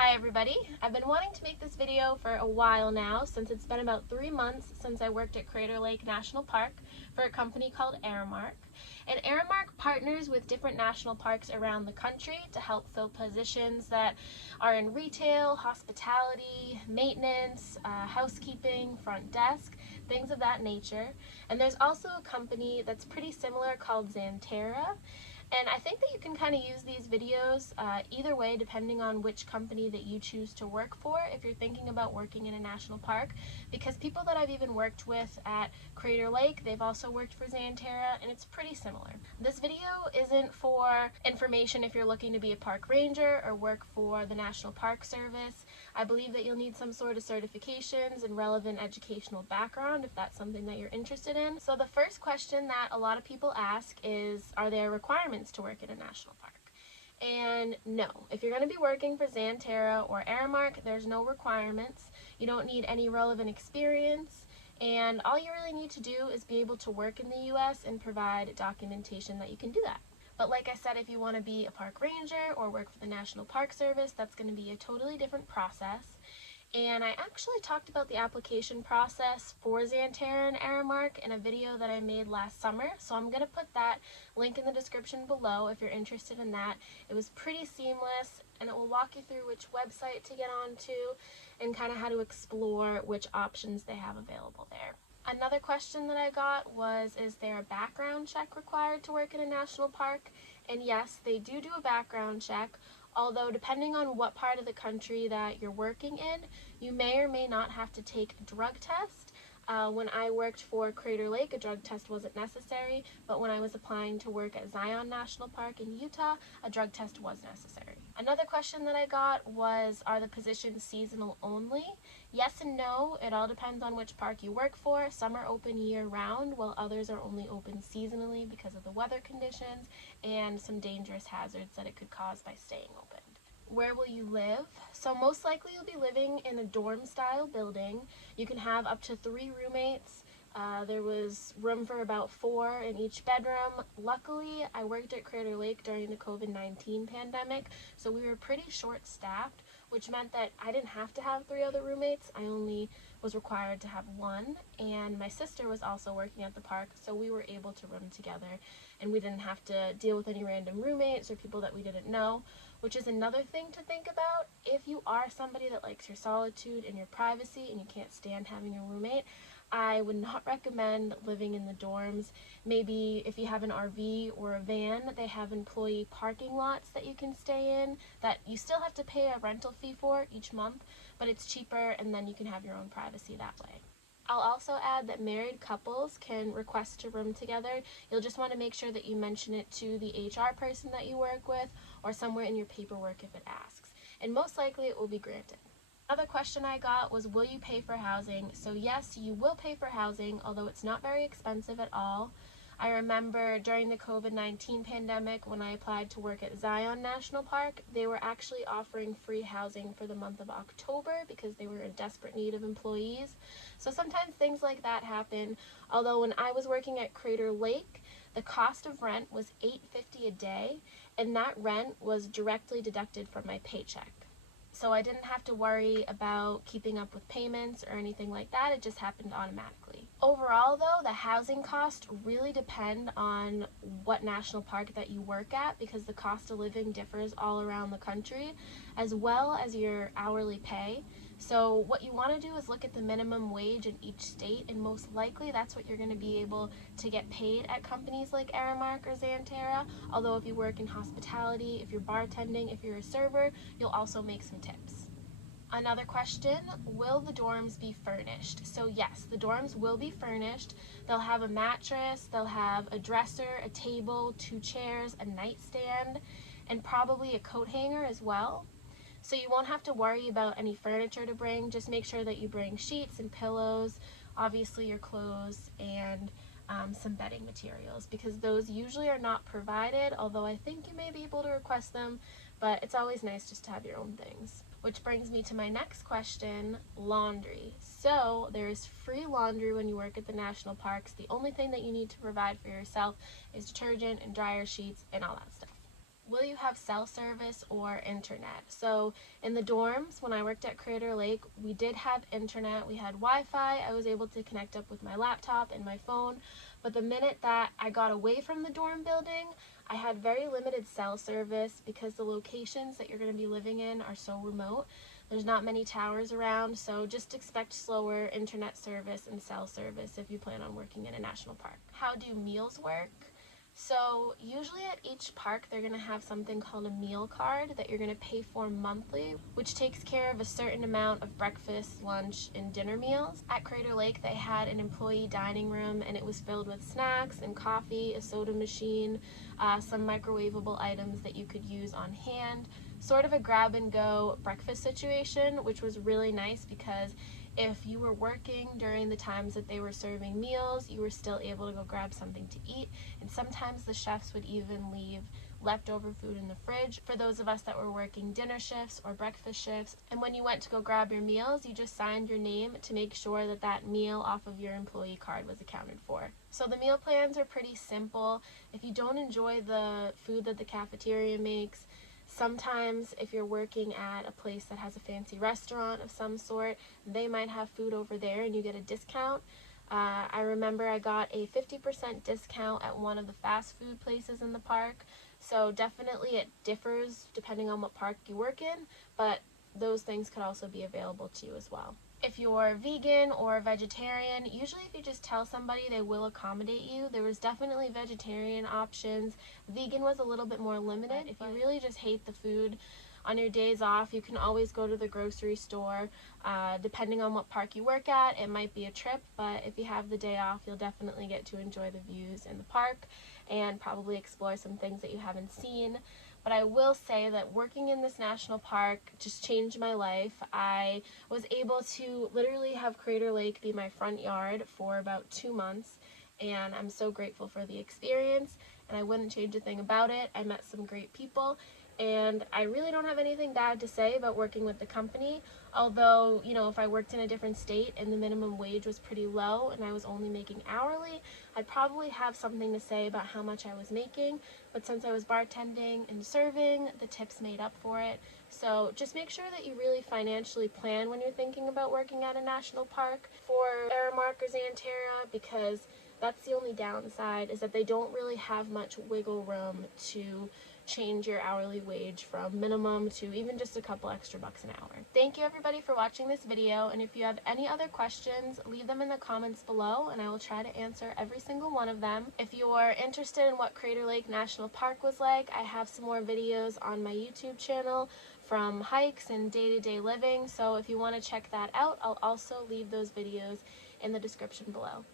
Hi everybody! I've been wanting to make this video for a while now, since it's been about 3 months since I worked at Crater Lake National Park for a company called Aramark. And Aramark partners with different national parks around the country to help fill positions that are in retail, hospitality, maintenance, housekeeping, front desk, things of that nature. And there's also a company that's pretty similar called Xanterra. And I think that you can kind of use these videos either way, depending on which company that you choose to work for if you're thinking about working in a national park, because people that I've even worked with at Crater Lake, they've also worked for Xanterra, and it's pretty similar. This video isn't for information if you're looking to be a park ranger or work for the National Park Service. I believe that you'll need some sort of certifications and relevant educational background if that's something that you're interested in. So the first question that a lot of people ask is, are there requirements to work in a national park? And no, if you're going to be working for Xanterra or Aramark, there's no requirements. You don't need any relevant experience, and all you really need to do is be able to work in the US and provide documentation that you can do that. But like I said, if you want to be a park ranger or work for the National Park Service, that's going to be a totally different process. And I actually talked about the application process for Xanterra and Aramark in a video that I made last summer, so I'm going to put that link in the description below if you're interested in that. It was pretty seamless, and it will walk you through which website to get onto and kind of how to explore which options they have available there. Another question that I got was, is there a background check required to work in a national park? And yes, they do a background check. Although depending on what part of the country that you're working in, you may or may not have to take a drug test. When I worked for Crater Lake, a drug test wasn't necessary, but when I was applying to work at Zion National Park in Utah, a drug test was necessary. Another question that I got was, are the positions seasonal only? Yes and no. It all depends on which park you work for. Some are open year-round, while others are only open seasonally because of the weather conditions and some dangerous hazards that it could cause by staying open. Where will you live? So most likely you'll be living in a dorm-style building. You can have up to 3 roommates. There was room for about 4 in each bedroom. Luckily, I worked at Crater Lake during the COVID-19 pandemic, so we were pretty short-staffed, which meant that I didn't have to have 3 other roommates. I only was required to have 1, and my sister was also working at the park, so we were able to room together, and we didn't have to deal with any random roommates or people that we didn't know, which is another thing to think about. If you are somebody that likes your solitude and your privacy and you can't stand having a roommate, I would not recommend living in the dorms. Maybe if you have an RV or a van, they have employee parking lots that you can stay in that you still have to pay a rental fee for each month, but it's cheaper and then you can have your own privacy that way. I'll also add that married couples can request to room together. You'll just want to make sure that you mention it to the HR person that you work with or somewhere in your paperwork if it asks, and most likely it will be granted. Another question I got was, will you pay for housing? So yes, you will pay for housing, although it's not very expensive at all. I remember during the COVID-19 pandemic when I applied to work at Zion National Park, they were actually offering free housing for the month of October because they were in desperate need of employees. So sometimes things like that happen, although when I was working at Crater Lake, the cost of rent was $8.50 a day, and that rent was directly deducted from my paycheck. So I didn't have to worry about keeping up with payments or anything like that. It just happened automatically. Overall though, the housing costs really depend on what national park that you work at, because the cost of living differs all around the country, as well as your hourly pay. So what you want to do is look at the minimum wage in each state, and most likely that's what you're going to be able to get paid at companies like Aramark or Xanterra. Although if you work in hospitality, if you're bartending, if you're a server, you'll also make some tips. Another question, will the dorms be furnished? So yes, the dorms will be furnished. They'll have a mattress, they'll have a dresser, a table, 2 chairs, a nightstand, and probably a coat hanger as well. So you won't have to worry about any furniture to bring. Just make sure that you bring sheets and pillows, obviously your clothes, and some bedding materials, because those usually are not provided, although I think you may be able to request them, but it's always nice just to have your own things. Which brings me to my next question, laundry. So there is free laundry when you work at the national parks. The only thing that you need to provide for yourself is detergent and dryer sheets and all that stuff. will you have cell service or internet? So in the dorms, when I worked at Crater Lake, we did have internet. We had Wi-Fi. I was able to connect up with my laptop and my phone. But the minute that I got away from the dorm building, I had very limited cell service because the locations that you're going to be living in are so remote. There's not many towers around, so just expect slower internet service and cell service if you plan on working in a national park. How do meals work? So usually at each park they're going to have something called a meal card that you're going to pay for monthly, which takes care of a certain amount of breakfast, lunch, and dinner meals. At Crater Lake they had an employee dining room, and it was filled with snacks and coffee, a soda machine, some microwavable items that you could use on hand. Sort of a grab and go breakfast situation, which was really nice because if you were working during the times that they were serving meals, you were still able to go grab something to eat. And sometimes the chefs would even leave leftover food in the fridge for those of us that were working dinner shifts or breakfast shifts. And when you went to go grab your meals, you just signed your name to make sure that that meal off of your employee card was accounted for. So the meal plans are pretty simple. If you don't enjoy the food that the cafeteria makes, sometimes if you're working at a place that has a fancy restaurant of some sort, they might have food over there and you get a discount. I remember I got a 50% discount at one of the fast food places in the park. So definitely it differs depending on what park you work in, but those things could also be available to you as well. If you're vegan or vegetarian, usually if you just tell somebody, they will accommodate you. There was definitely vegetarian options. Vegan was a little bit more limited. If you really just hate the food, on your days off, you can always go to the grocery store. Depending on what park you work at, it might be a trip, but if you have the day off, you'll definitely get to enjoy the views in the park and probably explore some things that you haven't seen. But I will say that working in this national park just changed my life. I was able to literally have Crater Lake be my front yard for about 2 months, and I'm so grateful for the experience, and I wouldn't change a thing about it. I met some great people, and I really don't have anything bad to say about working with the company, although, you know, if I worked in a different state and the minimum wage was pretty low and I was only making hourly, I'd probably have something to say about how much I was making, but since I was bartending and serving, the tips made up for it. So just make sure that you really financially plan when you're thinking about working at a national park for aramark or xanterra, because that's the only downside, is that they don't really have much wiggle room to change your hourly wage from minimum to even just a couple extra bucks an hour. Thank you everybody for watching this video, and if you have any other questions, leave them in the comments below and I will try to answer every single one of them. If you're interested in what Crater Lake National Park was like, I have some more videos on my YouTube channel from hikes and day-to-day living, so if you want to check that out, I'll also leave those videos in the description below.